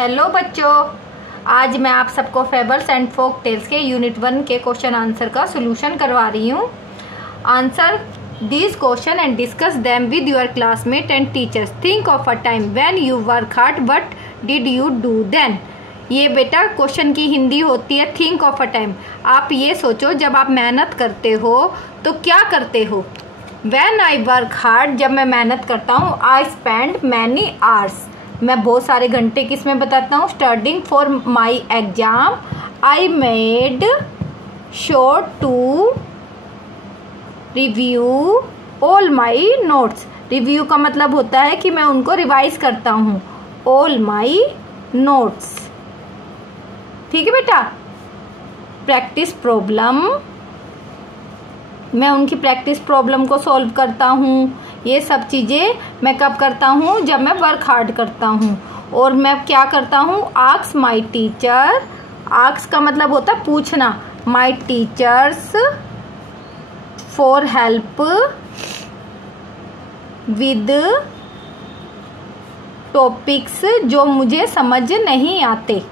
Hello बच्चों, आज मैं आप सबको फेबल्स एंड फोक टेल्स के यूनिट 1 के क्वेश्चन आंसर का सोल्यूशन करवा रही हूँ। Answer this question and discuss them with your classmate and teachers. Think of a time when you work hard, what did you do then. ये बेटा question की हिंदी होती है थिंक ऑफ अ टाइम। आप ये सोचो, जब आप मेहनत करते हो तो क्या करते हो। व्हेन आई वर्क हार्ड, जब मैं मेहनत करता हूँ, आई स्पेंड मैनी आवर्स, मैं बहुत सारे घंटे किसमें बताता हूँ, studying for my exam. I made sure to review all my notes. Review का मतलब होता है कि मैं उनको रिवाइज करता हूँ। ऑल माई नोट्स, ठीक है बेटा। प्रैक्टिस प्रॉब्लम, मैं उनकी प्रैक्टिस प्रॉब्लम को सॉल्व करता हूँ। ये सब चीज़ें मैं कब करता हूँ, जब मैं वर्क हार्ड करता हूँ। और मैं क्या करता हूँ, आस्क माई टीचर। आस्क का मतलब होता है पूछना। My teachers for help with topics जो मुझे समझ नहीं आते।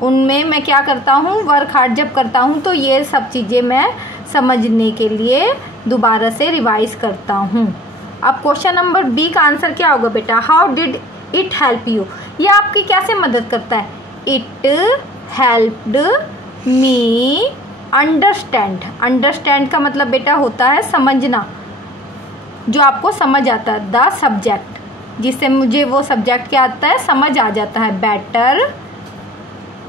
उनमें मैं क्या करता हूँ, वर्क हार्ड जब करता हूँ तो ये सब चीज़ें मैं समझने के लिए दोबारा से रिवाइज करता हूँ। अब क्वेश्चन नंबर बी का आंसर क्या होगा बेटा, how did it help you. ये आपकी कैसे मदद करता है। It helped me understand. Understand का मतलब बेटा होता है समझना, जो आपको समझ आता है। द सब्जेक्ट, जिससे मुझे वो सब्जेक्ट क्या आता है, समझ आ जाता है। बेटर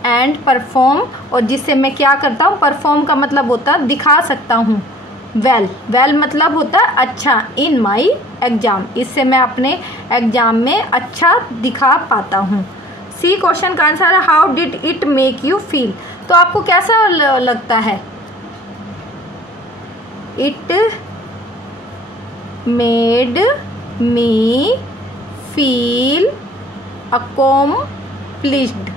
एंड परफॉर्म, और जिससे मैं क्या करता हूँ, परफॉर्म का मतलब होता है दिखा सकता हूँ। वेल, वेल मतलब होता है अच्छा। इन माई एग्जाम, इससे मैं अपने एग्जाम में अच्छा दिखा पाता हूँ। सी क्वेश्चन का आंसर है how did it make you feel. तो आपको कैसा लगता है। It made me feel accomplished.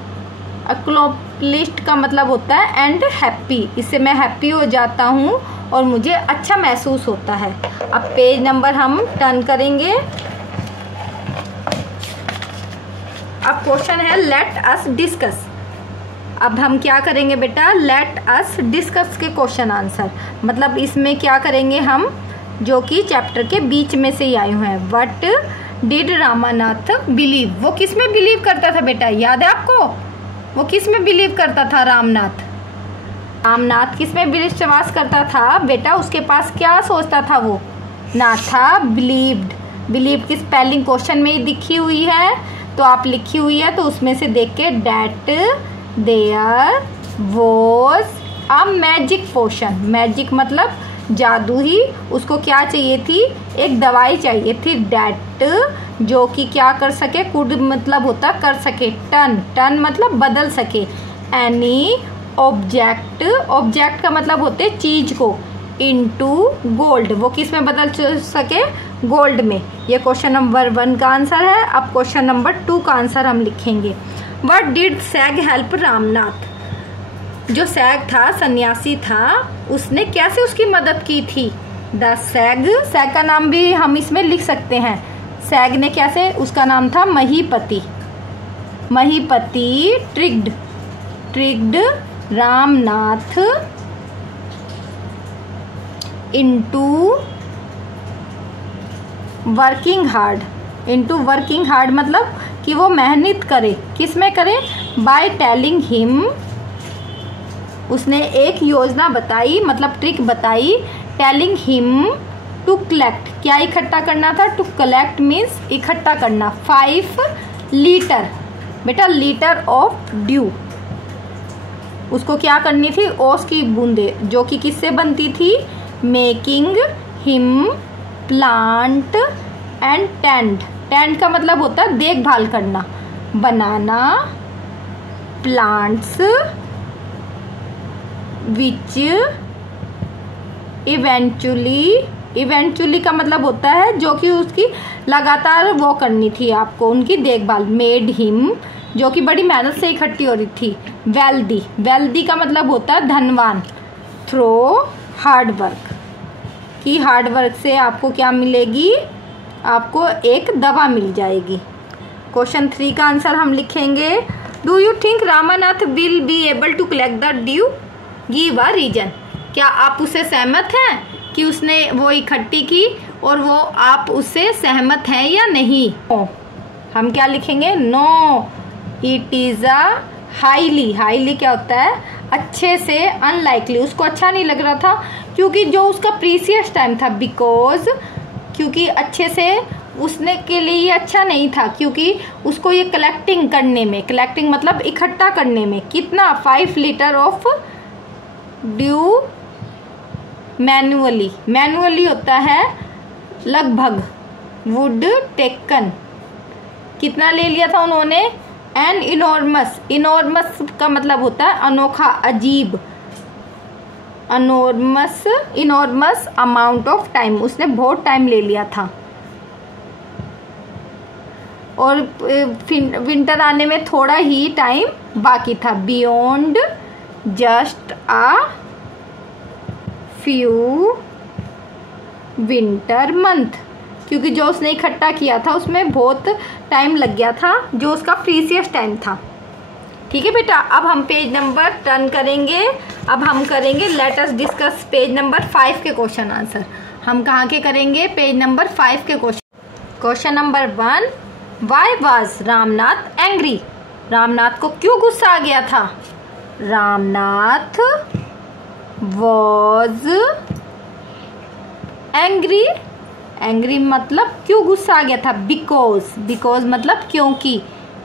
Accomplished का मतलब होता है एंड हैप्पी, इससे मैं हैप्पी हो जाता हूँ और मुझे अच्छा महसूस होता है। अब पेज नंबर हम टर्न करेंगे। अब क्वेश्चन है लेट अस डिस्कस। अब हम क्या करेंगे बेटा, लेट अस डिस्कस के क्वेश्चन आंसर। मतलब इसमें क्या करेंगे हम, जो कि चैप्टर के बीच में से ही आए हुए हैं। What did Ramanath believe. वो किस में बिलीव करता था बेटा, याद है आपको, वो किस में बिलीव करता था। रामनाथ किस में विश्वास करता था बेटा, उसके पास क्या सोचता था वो, ना था बिलीव्ड। बिलीव की स्पेलिंग क्वेश्चन में ही दिखी हुई है, तो आप लिखी हुई है तो उसमें से देख के that there was a magic potion. Magic मतलब जादू ही, उसको क्या चाहिए थी, एक दवाई चाहिए थी। डैट जो कि क्या कर सके, कुड मतलब होता कर सके। टर्न मतलब बदल सके। एनी ऑब्जेक्ट, ऑब्जेक्ट का मतलब होते चीज को। इनटू गोल्ड, वो किस में बदल सके, गोल्ड में। ये क्वेश्चन नंबर 1 का आंसर है। अब क्वेश्चन नंबर 2 का आंसर हम लिखेंगे। What did sag help Ramnath. जो सैग था, सन्यासी था, उसने कैसे उसकी मदद की थी। द सैग, सैग का नाम भी हम इसमें लिख सकते हैं। सैग ने कैसे, उसका नाम था Mahipati. Mahipati tricked Ramnath into working hard. Into working hard मतलब कि वो मेहनत करे। किस में करे, बाय टेलिंग हिम। उसने एक योजना बताई, मतलब ट्रिक बताई। टेलिंग हिम टू कलेक्ट, क्या इकट्ठा करना था, टू कलेक्ट मीन्स इकट्ठा करना। 5 लीटर बेटा, लीटर ऑफ ड्यू। उसको क्या करनी थी, ओस की बूंदे, जो कि किससे बनती थी, making him plant and tend. Tend का मतलब होता है देखभाल करना। बनाना प्लांट्स विच इवेंचुअली का मतलब होता है जो कि उसकी लगातार वो करनी थी आपको, उनकी देखभाल। मेड हिम, जो कि बड़ी मेहनत से इकट्ठी हो रही थी। वेल्दी का मतलब होता है धनवान। थ्रो हार्ड वर्क, कि हार्ड वर्क से आपको क्या मिलेगी, आपको एक दवा मिल जाएगी। क्वेश्चन 3 का आंसर हम लिखेंगे। Do you think Ramanath will be able to collect the dew, give a reason. क्या आप उससे सहमत हैं कि उसने वो इकट्ठी की और वो आप उससे सहमत हैं या नहीं। हम क्या लिखेंगे, no it is a highly. Highly क्या होता है, अच्छे से, अनलाइकली, उसको अच्छा नहीं लग रहा था क्योंकि जो उसका प्रीसियस टाइम था, बिकॉज क्योंकि अच्छे से उसने के लिए ये अच्छा नहीं था क्योंकि उसको ये कलेक्टिंग करने में, कलेक्टिंग मतलब इकट्ठा करने में कितना 5 litre of due manually, manually होता है लगभग, वुड टेकन कितना ले लिया था उन्होंने, एन इनॉर्मस, इनॉर्मस का मतलब होता है अनोखा, अजीब, enormous, enormous amount of time, उसने बहुत टाइम ले लिया था। और विंटर आने में थोड़ा ही टाइम बाकी था, beyond just a few winter month, क्योंकि जो उसने इकट्ठा किया था उसमें बहुत टाइम लग गया था, जो उसका प्रीसियस टाइम था। ठीक है बेटा, अब हम पेज नंबर टर्न करेंगे। अब हम करेंगे let us discuss page number 5 के क्वेश्चन आंसर। हम कहाँ के करेंगे, पेज नंबर 5 के question. Question number 1, why was Ramnath angry, Ramnath को क्यों गुस्सा आ गया था। रामनाथ वॉज एंग्री, एंग्री मतलब क्यों गुस्सा आ गया था, बिकॉज, बिकॉज मतलब क्योंकि,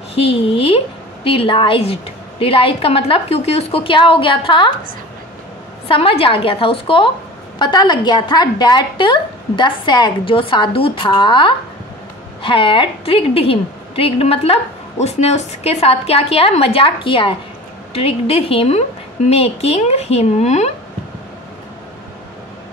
ही रियलाइज्ड, रियलाइज का मतलब क्योंकि उसको क्या हो गया था, समझ आ गया था, उसको पता लग गया था, डैट द सैग जो साधु था, हैड ट्रिक्ड हिम, ट्रिक्ड मतलब उसने उसके साथ क्या किया है, मजाक किया है, tricked him making him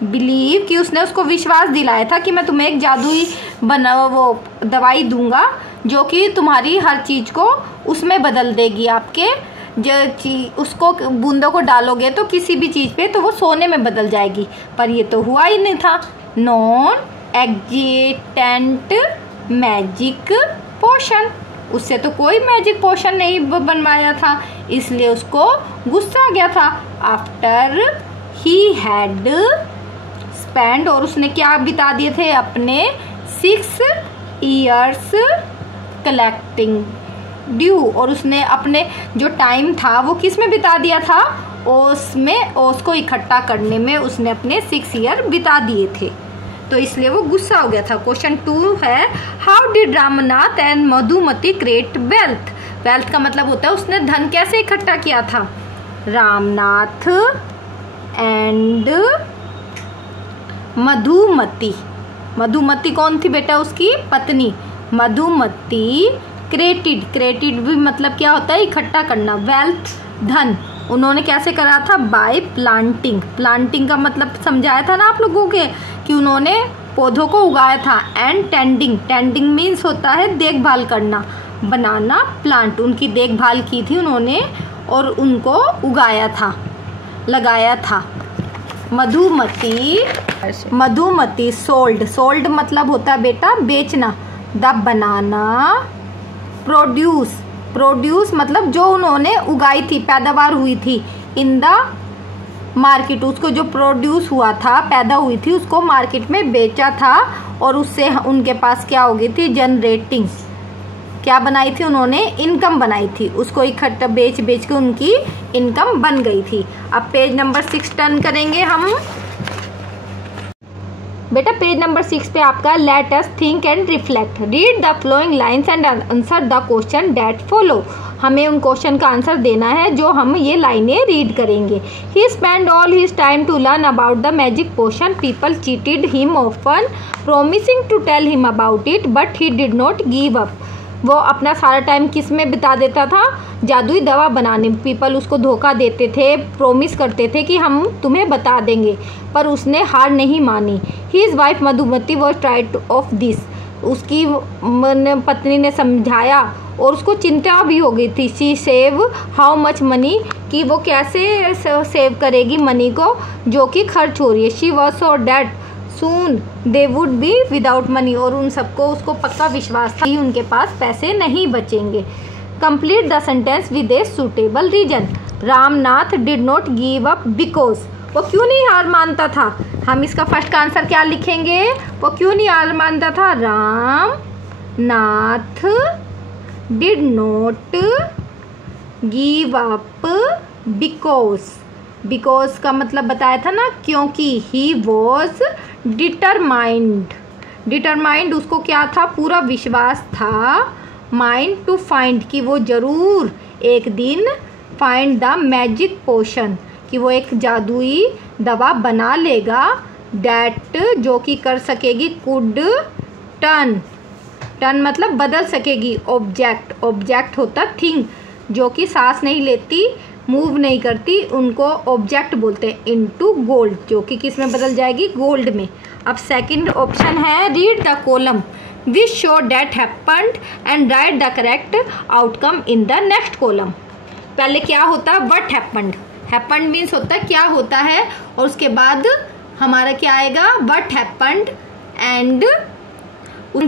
believe, कि उसने उसको विश्वास दिलाया था कि मैं तुम्हें एक जादुई वो दवाई दूंगा जो कि तुम्हारी हर चीज को उसमें बदल देगी, आपके जो उसको बूंदों को डालोगे तो किसी भी चीज पे तो वो सोने में बदल जाएगी, पर ये तो हुआ ही नहीं था। नॉन एग्जिस्टेंट मैजिक पोशन, उससे तो कोई मैजिक पोशन नहीं बनवाया था, इसलिए उसको गुस्सा आ गया था। आफ्टर ही हैड स्पेंड, और उसने क्या बिता दिए थे अपने 6 years कलेक्टिंग ड्यू, और उसने अपने जो टाइम था वो किस में बिता दिया था, उसमें, उसको इकट्ठा करने में उसने अपने 6 year बिता दिए थे, तो इसलिए वो गुस्सा हो गया था। क्वेश्चन 2 है, how did Ramnath and Madhumati create wealth, wealth का मतलब होता है उसने धन कैसे इकट्ठा किया था। रामनाथ एंड मधुमती, मधुमती कौन थी बेटा, उसकी पत्नी, मधुमती क्रिएटेड, क्रिएटेड भी मतलब क्या होता है, इकट्ठा करना, वेल्थ धन, उन्होंने कैसे करा था, बाय प्लांटिंग, प्लांटिंग का मतलब समझाया था ना आप लोगों के कि उन्होंने पौधों को उगाया था, एंड टेंडिंग, टेंडिंग मीन्स होता है देखभाल करना, बनाना प्लांट, उनकी देखभाल की थी उन्होंने और उनको उगाया था, लगाया था। मधुमती, मधुमती सोल्ड, सोल्ड मतलब होता है बेटा बेचना, द बनाना प्रोड्यूस, प्रोड्यूस मतलब जो उन्होंने उगाई थी, पैदावार हुई थी, इन द मार्केट, उसको जो प्रोड्यूस हुआ था, पैदा हुई थी, उसको मार्केट में बेचा था, और उससे उनके पास क्या हो गई थी, जनरेटिंग, क्या बनाई थी उन्होंने, इनकम बनाई थी, उसको इकट्ठा बेच बेच के उनकी इनकम बन गई थी। अब पेज नंबर 6 टर्न करेंगे हम। बेटा पेज नंबर 6 पे आपका let us think and reflect, read the flowing lines and answer the question that follow, हमें उन क्वेश्चन का आंसर देना है जो हम ये लाइनें रीड करेंगे। He spend all his time to learn about the magic potion, people cheated him often promising to tell him about it but he did not give up, वो अपना सारा टाइम किस में बिता देता था, जादुई दवा बनाने, पीपल उसको धोखा देते थे, प्रोमिस करते थे कि हम तुम्हें बता देंगे, पर उसने हार नहीं मानी। His wife Madhumati was tried of this, उसकी पत्नी ने समझाया और उसको चिंता भी हो गई थी। She save how much money, कि वो कैसे सेव करेगी मनी को जो कि खर्च हो रही है। She was so that soon they would be without money, और उन सबको उसको पक्का विश्वास था कि उनके पास पैसे नहीं बचेंगे। Complete the sentence with a suitable reason. Ramnath did not give up because, वो क्यों नहीं हार मानता था। हम इसका फर्स्ट का आंसर क्या लिखेंगे, वो क्यों नहीं हार मानता था। Ramnath did not give up because, because का मतलब बताया था ना, क्योंकि ही वॉज डिटरमाइंड, डिटरमाइंड उसको क्या था, पूरा विश्वास था, माइंड टू फाइंड कि वो ज़रूर एक दिन फाइंड द मैजिक पोशन, कि वो एक जादुई दवा बना लेगा, दैट जो कि कर सकेगी, कुड टर्न, टर्न मतलब बदल सकेगी, ऑब्जेक्ट, ऑब्जेक्ट होता थिंग जो कि सांस नहीं लेती, मूव नहीं करती, उनको ऑब्जेक्ट बोलते हैं, इनटू गोल्ड, जो कि किस में बदल जाएगी, गोल्ड में। अब सेकंड ऑप्शन है read the column which show that happened and right the correct outcome in the next column. पहले क्या होता है, व्हाट हैपेंड, हैपेंड मीन्स होता है क्या होता है, और उसके बाद हमारा क्या आएगा, what happened and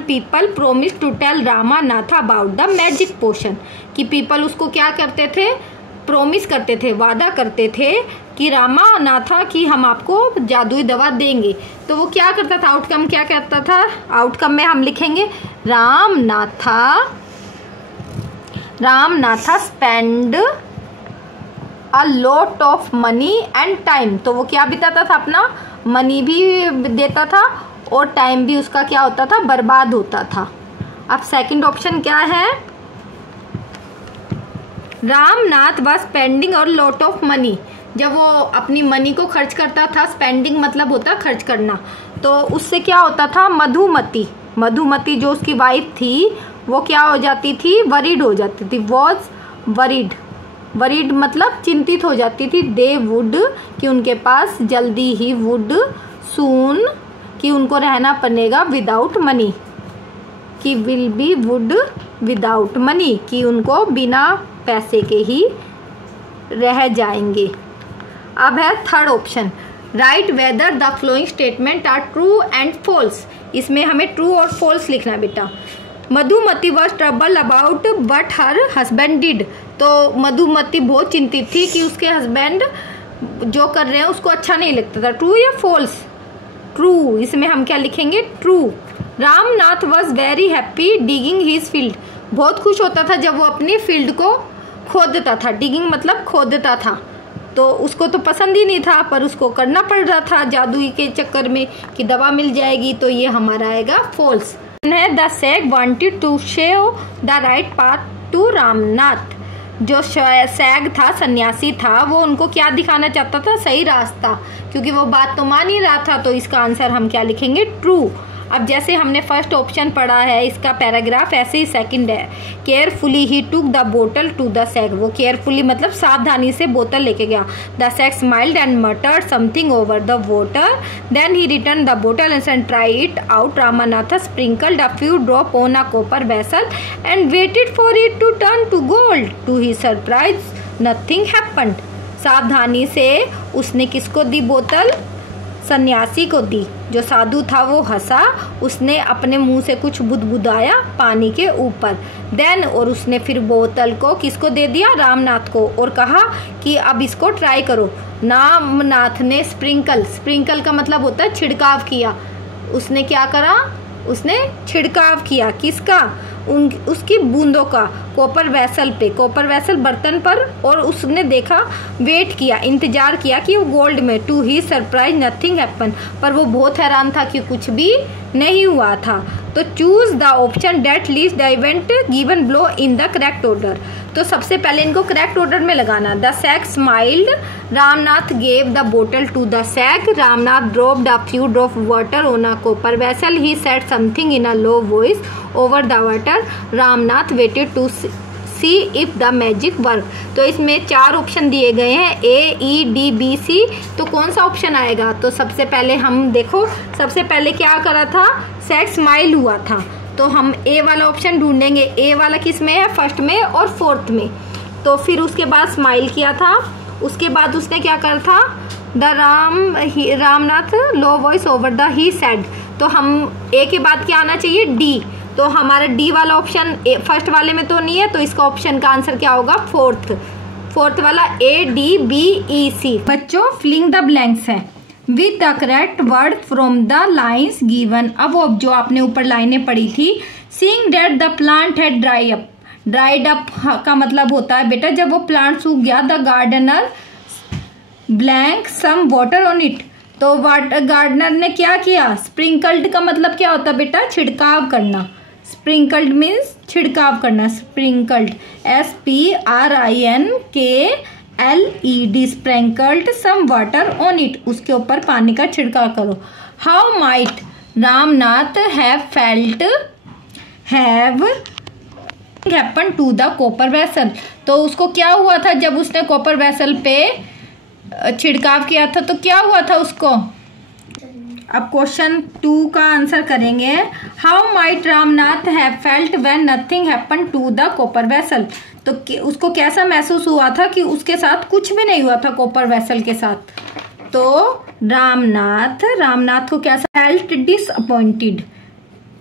people promise to tell Ramanath about the magic potion, कि पीपल उसको क्या करते थे, प्रोमिस करते थे, वादा करते थे कि रामानाथा कि हम आपको जादुई दवा देंगे। तो वो क्या करता था, आउटकम क्या करता था, आउटकम में हम लिखेंगे Ramanatha spend a lot of money and time. तो वो क्या बिताता था, अपना मनी भी देता था और टाइम भी उसका क्या होता था, बर्बाद होता था। अब सेकंड ऑप्शन क्या है, रामनाथ वॉज स्पेंडिंग और लॉट ऑफ मनी, जब वो अपनी मनी को खर्च करता था, स्पेंडिंग मतलब होता है खर्च करना, तो उससे क्या होता था, मधुमती, मधुमती जो उसकी वाइफ थी वो क्या हो जाती थी, वरीड हो जाती थी, वॉज वरीड, वरीड मतलब चिंतित हो जाती थी, दे वुड कि उनके पास जल्दी ही, वुड सून कि उनको रहना पड़ेगा, विदाउट मनी कि will be would without money कि उनको बिना पैसे के ही रह जाएंगे। अब है third option, write whether the following statement are true and false. इसमें हमें ट्रू और फॉल्स लिखना है बेटा। Madhumati was trouble about what her husband did, तो मधुमती बहुत चिंतित थी कि उसके हस्बैंड जो कर रहे हैं उसको अच्छा नहीं लगता था, ट्रू या फॉल्स, ट्रू, इसमें हम क्या लिखेंगे, true. Ramnath was very happy digging his field, बहुत खुश होता था जब वो अपनी फील्ड को खोदता था, डिगिंग मतलब खोदता था, तो उसको तो पसंद ही नहीं था, पर उसको करना पड़ रहा था जादुई के चक्कर में कि दवा मिल जाएगी, तो ये हमारा आएगा false. The sag wanted to show the right path to Ramnath, जो सैग था, सन्यासी था, वो उनको क्या दिखाना चाहता था, सही रास्ता, क्योंकि वो बात तो मान ही रहा था, तो इसका आंसर हम क्या लिखेंगे, ट्रू। अब जैसे हमने फर्स्ट ऑप्शन पढ़ा है, इसका पैराग्राफ ऐसे ही सेकंड है, केयरफुली ही टुक द बोतल टू द सैग, वो केयरफुली मतलब सावधानी से बोतल लेके गया, the sage smiled and muttered something over the water, then he return the बोतल and try it out, Ramanath sprinkled a few drop on a copper vessel and waited for it to turn to gold, to his surprise nothing happened. सावधानी से उसने किसको दी बोतल, सन्यासी को दी, जो साधु था वो हंसा, उसने अपने मुंह से कुछ बुदबुदाया पानी के ऊपर, देन और उसने फिर बोतल को किसको दे दिया, रामनाथ को, और कहा कि अब इसको ट्राई करो। रामनाथ ने स्प्रिंकल, स्प्रिंकल का मतलब होता है छिड़काव किया, उसने क्या करा, उसने छिड़काव किया किसका, उसकी बूंदों का, कॉपर वेसल पे, कॉपर वेसल बर्तन पर, और उसने देखा, वेट किया, इंतजार किया कि वो गोल्ड में, to his surprise nothing happen, पर वो बहुत हैरान था कि कुछ भी नहीं हुआ था। तो choose the option that leads the event given below in the correct order, तो सबसे पहले इनको करेक्ट ऑर्डर में लगाना। The sage smiled, Ramnath gave the बोतल to the sage, Ramnath dropped a few drop water on a copper vessel, he said something in a low voice over the water, Ramnath waited to see if the magic work. तो इसमें 4 option दिए गए हैं, A-E-D-B-C, तो कौन सा option आएगा, तो सबसे पहले हम देखो, सबसे पहले क्या करा था, सैग स्माइल हुआ था, तो हम ए वाला ऑप्शन ढूंढेंगे, ए वाला किस में है, फर्स्ट में और फोर्थ में, तो फिर उसके बाद स्माइल किया था, उसके बाद उसने क्या करा था, the Ramnath low voice over the he said, तो हम ए के बाद क्या आना चाहिए, डी, तो हमारा डी वाला ऑप्शन फर्स्ट वाले में तो नहीं है, तो इसका ऑप्शन का आंसर क्या होगा? फोर्थ वाला ADBEC। बच्चों फिलिंग द ब्लैंक्स है with the correct word from the lines given. अब जो आपने ऊपर लाइनें पढ़ी थी, seeing that the plant had dried up का मतलब होता है बेटा जब वो प्लांट सूख गया। The gardener blank some water on it, तो गार्डनर ने क्या किया? स्प्रिंकल्ड का मतलब क्या होता है बेटा? छिड़काव करना। स्प्रिंकल्ड मीन्स छिड़काव करना। Sprinkled SPRINKLED sprinkled some water on it, उसके ऊपर पानी का छिड़काव करो। How might Ramnath have happen to the copper vessel, तो उसको क्या हुआ था जब उसने कॉपर वेसल पे छिड़काव किया था, तो क्या हुआ था उसको? अब क्वेश्चन 2 का आंसर करेंगे। How might Ramnath have felt when nothing happen to the copper vessel, तो उसको कैसा महसूस हुआ था कि उसके साथ कुछ भी नहीं हुआ था कॉपर वेसल के साथ। तो रामनाथ को कैसा? Felt disappointed.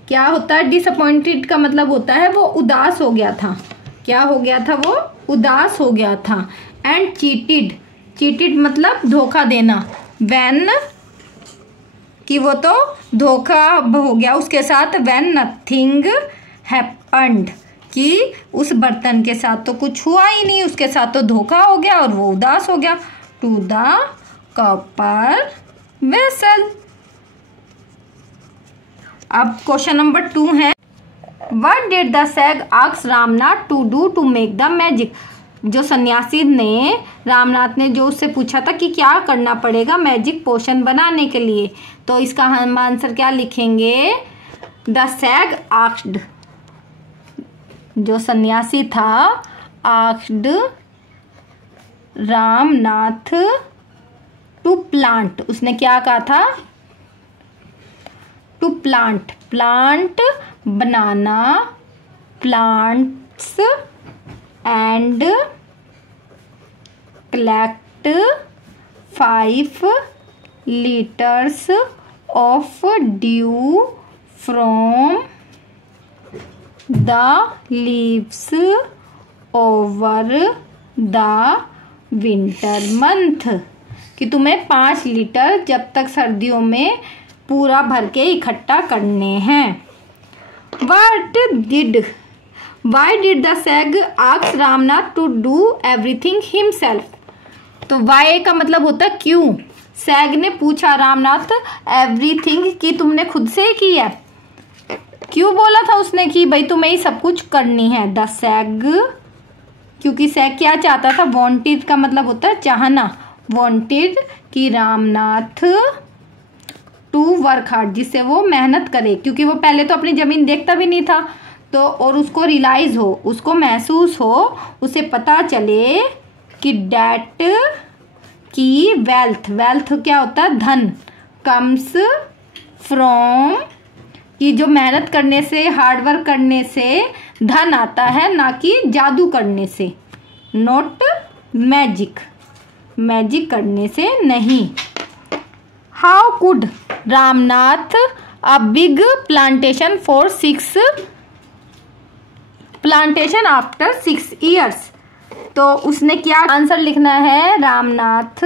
क्या होता है डिसअपॉइंटेड का मतलब होता है वो उदास हो गया था। क्या हो गया था? वो उदास हो गया था। एंड चीटेड मतलब धोखा देना। व्हेन कि वो तो धोखा हो गया उसके साथ। व्हेन नथिंग हैपेंड कि उस बर्तन के साथ तो कुछ हुआ ही नहीं, उसके साथ तो धोखा हो गया और वो उदास हो गया। To the copper vessel. अब क्वेश्चन नंबर 2 है, what did the sage ask Ramnath to do to make the magic. जो सन्यासी ने रामनाथ ने जो उससे पूछा था कि क्या करना पड़ेगा मैजिक पोशन बनाने के लिए, तो इसका हम आंसर क्या लिखेंगे? द सैग आस्क्ड, जो सन्यासी था, आस्क्ड रामनाथ टू प्लांट, उसने क्या कहा था? To plant banana plants and collect 5 liters of dew from the leaves over the winter month, कि तुम्हें 5 लीटर जब तक सर्दियों में पूरा भर के इकट्ठा करने हैं। Why did the sag ask Ramnath to do everything himself? तो why का मतलब होता है क्यों। सैग ने पूछा रामनाथ एवरीथिंग कि तुमने खुद से की है। क्यों बोला था उसने कि भाई तुम्हें ही सब कुछ करनी है। द सैग, क्योंकि सैग क्या चाहता था? वांटेड का मतलब होता है चाहना। वांटेड कि रामनाथ टू वर्क हार्ड, जिससे वो मेहनत करे, क्योंकि वो पहले तो अपनी जमीन देखता भी नहीं था, तो और उसको रियलाइज हो, उसको महसूस हो, उसे पता चले कि डेट की वेल्थ क्या होता है? धन। कम्स फ्रॉम, कि जो मेहनत करने से, हार्डवर्क करने से धन आता है, ना कि जादू करने से। नॉट मैजिक करने से नहीं। How could Ramnath a big plantation for 6 plantation after 6 years, तो उसने क्या आंसर लिखना है? Ramnath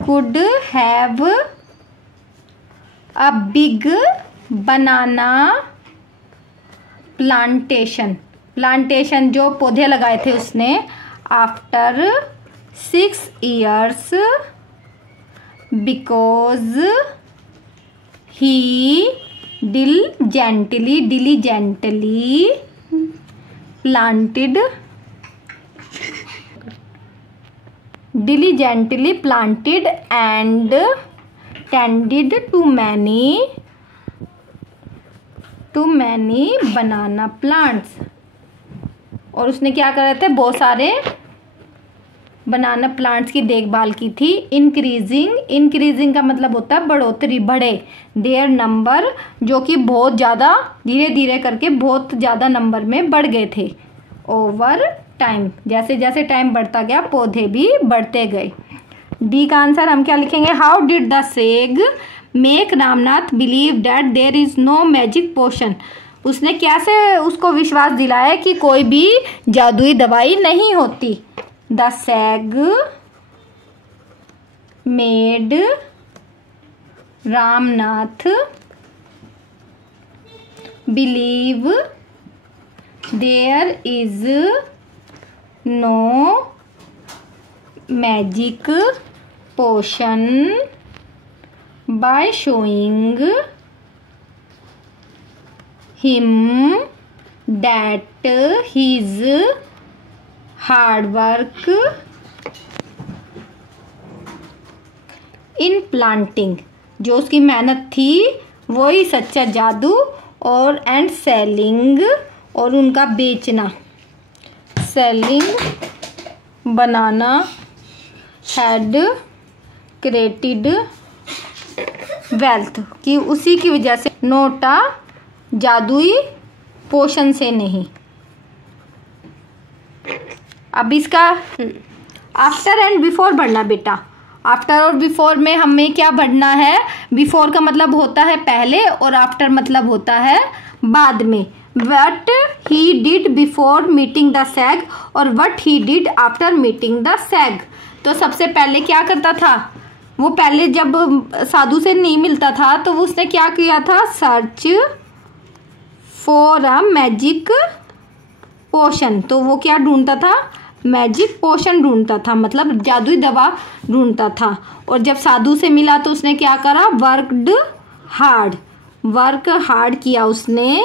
could have a big banana plantation जो पौधे लगाए थे उसने after 6 years because he diligently planted and tended to many banana plants, और उसने क्या कर रहे थे? बहुत सारे बनाना प्लांट्स की देखभाल की थी। इंक्रीजिंग का मतलब होता है बढ़ोतरी, बढ़े। देयर नंबर, जो कि बहुत ज़्यादा धीरे धीरे करके बहुत ज़्यादा नंबर में बढ़ गए थे। ओवर टाइम, जैसे जैसे टाइम बढ़ता गया पौधे भी बढ़ते गए। डी का आंसर हम क्या लिखेंगे? How did the sage make Ramnath believe that there is no magic potion. उसने कैसे उसको विश्वास दिलाया कि कोई भी जादुई दवाई नहीं होती। The sage made Ramnath believe there is no magic potion by showing him that his hard work in planting, जो उसकी मेहनत थी वही सच्चा जादू, और एंड सेलिंग, और उनका बेचना, selling banana, had created wealth, कि उसी की वजह से, नोटा जादुई पोषण से नहीं। अब इसका आफ्टर एंड बिफोर बढ़ना बेटा। आफ्टर और बिफोर में हमें क्या बढ़ना है? बिफोर का मतलब होता है पहले और आफ्टर मतलब होता है बाद में। What he did before meeting the sage और what he did after meeting the sage. तो सबसे पहले क्या करता था वो? पहले जब साधु से नहीं मिलता था तो उसने क्या किया था? Search for a magic potion. तो वो क्या ढूंढता था? मैजिक पोशन ढूंढता था, मतलब जादुई दवा ढूंढता था। और जब साधु से मिला तो उसने क्या करा? वर्कड हार्ड, वर्क हार्ड किया उसने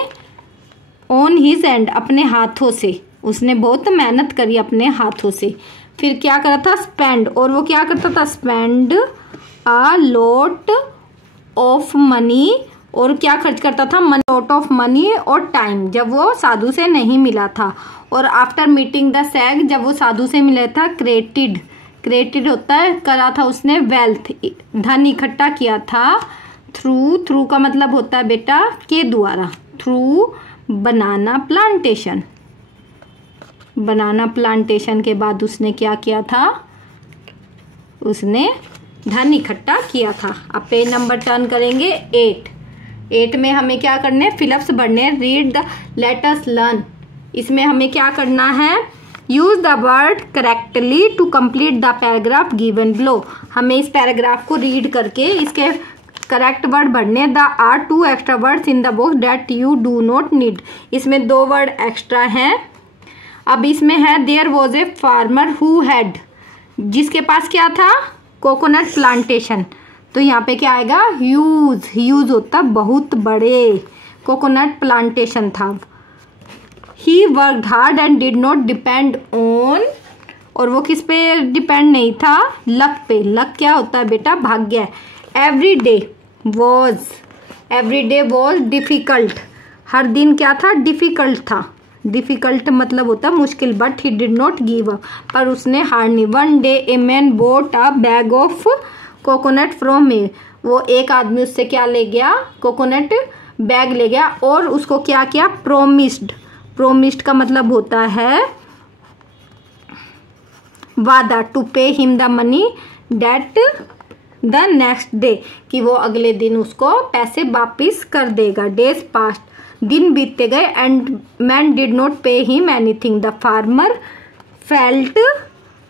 ऑन हिज एंड, अपने हाथों से। उसने बहुत मेहनत करी अपने हाथों से। फिर क्या करा था? स्पेंड, और वो क्या करता था? Spend a lot of money, और क्या खर्च करता था? लॉट ऑफ मनी और टाइम, जब वो साधु से नहीं मिला था। और आफ्टर मीटिंग द सैग, जब वो साधु से मिला था, क्रिएटेड, क्रिएटेड होता है करा था उसने वेल्थ, धन इकट्ठा किया था। थ्रू, थ्रू का मतलब होता है बेटा के द्वारा। थ्रू बनाना प्लांटेशन, बनाना प्लांटेशन के बाद उसने क्या किया था? उसने धन इकट्ठा किया था। अब पेज नंबर टर्न करेंगे 8। 8 में हमें क्या करने? फिलअप्स बढ़ने। रीड द लेटर्स लर्न, इसमें हमें क्या करना है? Use the word correctly to complete the paragraph given below. हमें इस पैराग्राफ को रीड करके इसके करेक्ट वर्ड बढ़ने। The are 2 extra words in the book that you do not need, इसमें 2 वर्ड एक्स्ट्रा हैं। अब इसमें है there was a farmer who had, जिसके पास क्या था? Coconut plantation. तो यहाँ पे क्या आएगा? ह्यूज, ह्यूज होता बहुत बड़े, कोकोनट प्लांटेशन था। He worked hard and did not depend on, और वो किस पे डिपेंड नहीं था? लक पे। लक क्या होता है बेटा? भाग्य। Every day was, every day was difficult, हर दिन क्या था? डिफिकल्ट था। डिफिकल्ट मतलब होता है मुश्किल। But he did not give up, पर उसने हार नहीं। One day a man boat a bag of coconut from me, वो एक आदमी उससे क्या ले गया? कोकोनट बैग ले गया, और उसको क्या किया? प्रोमिस्ड, प्रोमिस्ड का मतलब होता है वादा। To pay him the money debt the next day, कि वो अगले दिन उसको पैसे वापिस कर देगा। डेज पास्ट, दिन बीतते गए। And man did not pay him anything. The farmer felt,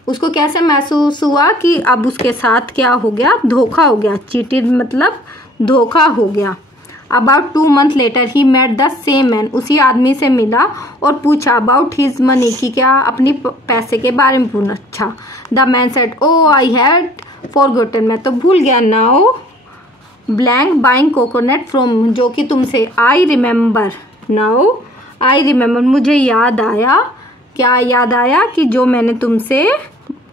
उसको कैसे महसूस हुआ कि अब उसके साथ क्या हो गया? धोखा हो गया। चीटेड मतलब धोखा हो गया। About 2 months later he met the same man, उसी आदमी से मिला और पूछा अबाउट हिज मनी, की क्या अपनी पैसे के बारे में पूछा। The man said oh I had forgotten, मैं तो भूल गया। Now blank buying coconut from, जो कि तुमसे। I remember, now I remember, मुझे याद आया। क्या याद आया? कि जो मैंने तुमसे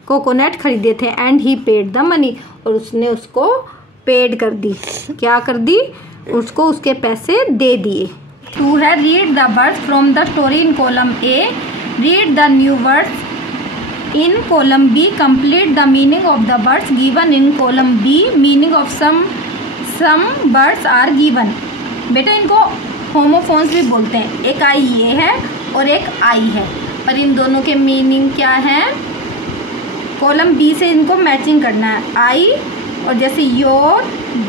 कोकोनट खरीदे थे। And he paid the money, और उसने उसको पेड कर दी। क्या कर दी? उसको उसके पैसे दे दिए। टू है read the words from the story in column A, read the new words in column B, complete the meaning of the words given in column B, meaning of some words are given. बेटा इनको homophones भी बोलते हैं। एक आई ये है और एक आई है, पर इन दोनों के मीनिंग क्या है? कॉलम बी से इनको मैचिंग करना है। आई और जैसे योर,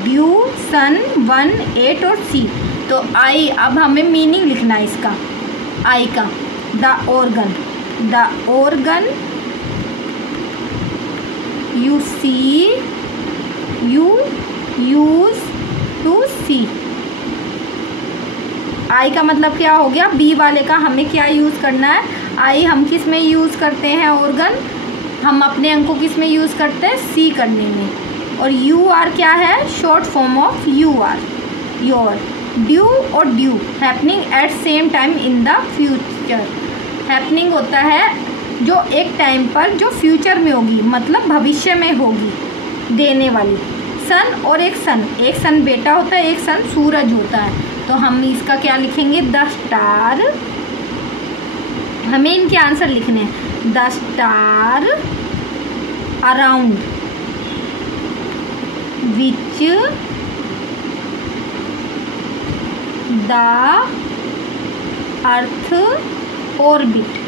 ड्यू, सन, वन, 8 और सी। तो आई, अब हमें मीनिंग लिखना है इसका, आई का। The organ you see, you use to see. Eye का मतलब क्या हो गया, बी वाले का हमें क्या यूज़ करना है, आई हम किस में यूज़ करते हैं, ऑर्गन हम अपने अंक को किस में यूज़ करते हैं, सी करने में। और यू आर क्या है, short form of U R, your. Due और due, happening at same time in the future. Happening होता है जो एक टाइम पर, जो फ्यूचर में होगी, मतलब भविष्य में होगी, देने वाली। सन और एक सन बेटा होता है, एक सन सूरज होता है। तो हम इसका क्या लिखेंगे, द स्टार। हमें इनके आंसर लिखने हैं, the star around which the earth orbit.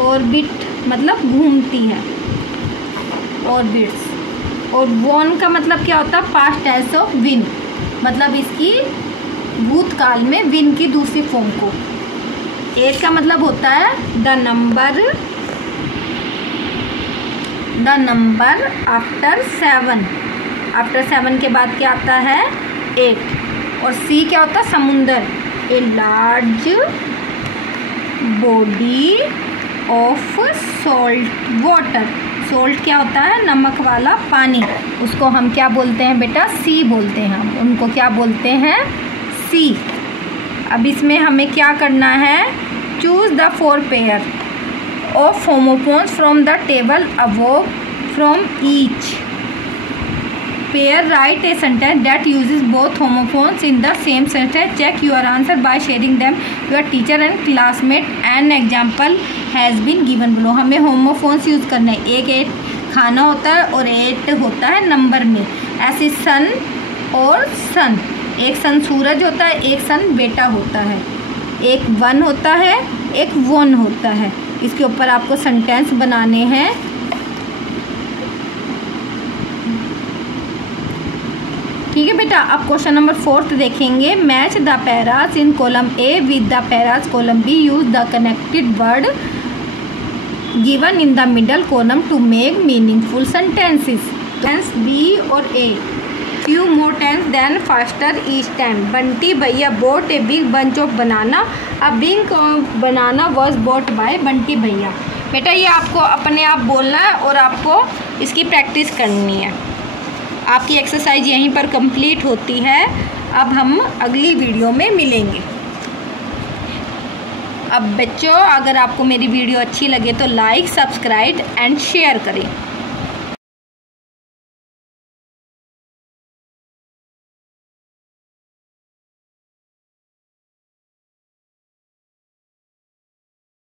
Orbit मतलब घूमती है, ऑर्बिट्स। और वॉन का मतलब क्या होता है, पास्ट टेंस ऑफ विन, मतलब इसकी भूतकाल में विन की दूसरी फॉर्म को। 8 का मतलब होता है द नंबर आफ्टर 7। आफ्टर 7 के बाद क्या आता है, 8। और सी क्या होता है, समुंदर, a large body of salt water. Salt क्या होता है, नमक वाला पानी, उसको हम क्या बोलते हैं बेटा, सी बोलते हैं। हम उनको क्या बोलते हैं, सी। अब इसमें हमें क्या करना है, choose the 4 pair of homophones from the table above from each pair. Write a sentence that uses both homophones in the same sentence. Check your answer by sharing them your teacher and classmate. An example has been given below. हमें homophones use करना है, एक खाना होता है और 8 होता है नंबर में। ऐसे सन और सन, एक सन सूरज होता है, एक सन बेटा होता है, एक वन होता है, एक वन होता है। इसके ऊपर आपको सेंटेंस बनाने हैं। ठीक है बेटा, अब क्वेश्चन नंबर 4 देखेंगे। Match the paras in column A with the paras column B. Use the connected word given in the middle column to make meaningful sentences. Tense B और A, few more times than faster each time. Bunty भैया bought a big bunch of banana. A big banana was bought by Bunty भैया। बेटा ये आपको अपने आप बोलना है और आपको इसकी प्रैक्टिस करनी है। आपकी एक्सरसाइज यहीं पर कंप्लीट होती है। अब हम अगली वीडियो में मिलेंगे। अब बच्चों, अगर आपको मेरी वीडियो अच्छी लगे तो लाइक, सब्सक्राइब एंड शेयर करें।